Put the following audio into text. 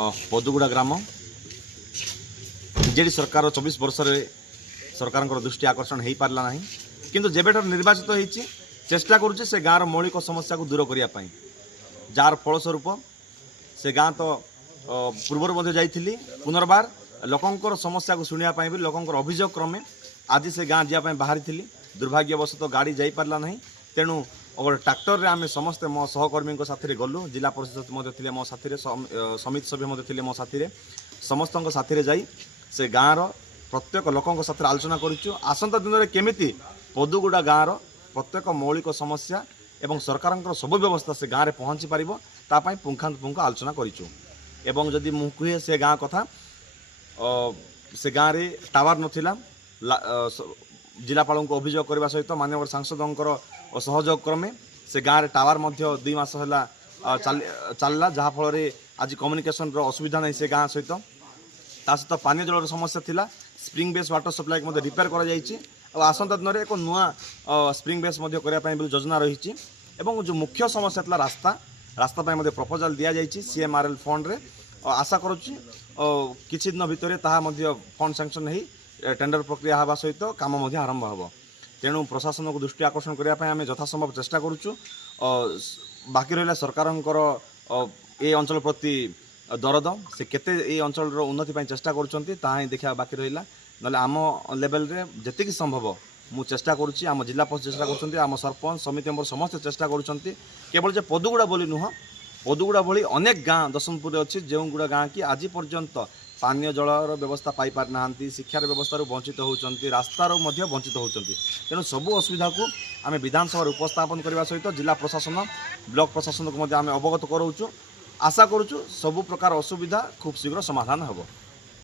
पदुगुड़ा ग्राम BJD सरकार 24 वर्ष सरकार दृष्टि आकर्षण हो पारा ना किंतु जेबेठार निर्वाचित होती चेष्टा करुचे से गाँव मौलिक समस्या को दूर करने जार फलस्वरूप से गाँ तो पूर्वर जाइली पुनर्बार लोकंर समस्या को शुणापी भी लोकंर अभियोग क्रमे आज से गाँ जावाई बाहरी दुर्भाग्यवशत गाड़ी जापारा ना तेणु और ट्रैक्टर आम समस्ते मो सहकर्मी साथी गलु जिला परिषद थे मो साथी समिति सभ्य थे मो साथी समस्त साथी जाई से गाँव प्रत्येक लोकों साथ आलोचना करूँ आसंता दिन में केमिति पदुगुड़ा गाँव प्रत्येक मौलिक समस्या एवं सरकार सब व्यवस्था से गाँव में पहुँची पार तापाई पुंखानुपुंख आलोचना करूँ जदि मु कहे से गाँ कथा से गाँव में टावर नाला जिलापाल को अभियोग करने सहित माननीय सांसदों सहयोग क्रमे से गाँव में टावर 2 मास है चलला जहाँफल आज कम्युनिकेशन असुविधा नहीं से गाँ सहित ता सहित पानी जल समस्या थिला स्प्रिंग बेस वाटर सप्लाई को रिपेयर कर आसंता दिन में एक नुआ स्प्रिंग बेस करने योजना रही जो मुख्य समस्या था रास्ता प्रपोजाल दि जाइए CMRL फंड रे आशा करुच्ची किछि दिन भितर फंड सैंक्शन हो टेंडर प्रक्रिया हवा सहित काम आरंभ हो तेणु प्रशासन को दृष्टि आकर्षण करने आम यथासंभव चेष्टा करुचु बाकी रहा सरकार ये अंचल प्रति दरद से केते ये अंचल उन्नति चेष्टा करें देखा बाकी रहा ना आम लेवल रे जेतिकी संभव मु चेष्टा करुच्ची आम जिला परिषद चेष्टा कर सरपंच समिति मेंबर समस्त चेष्टा केवल जे पदुगुड़ा बोली नुह पदुगुड़ा भली अनेक गाँ दशमपुर अच्छी जो गुड़ा गाँ की आज पर्यंत पानीय जलर व्यवस्था पाई पार ना शिक्षार व्यवस्था वंचित होती रास्तार वंचित होती तेणु सबू असुविधा को आम विधानसभा उपस्थापन करने सहित जिला प्रशासन ब्लॉक प्रशासन को आम अवगत कराऊँ आशा करुचु सबु प्रकार असुविधा खूब शीघ्र समाधान होब।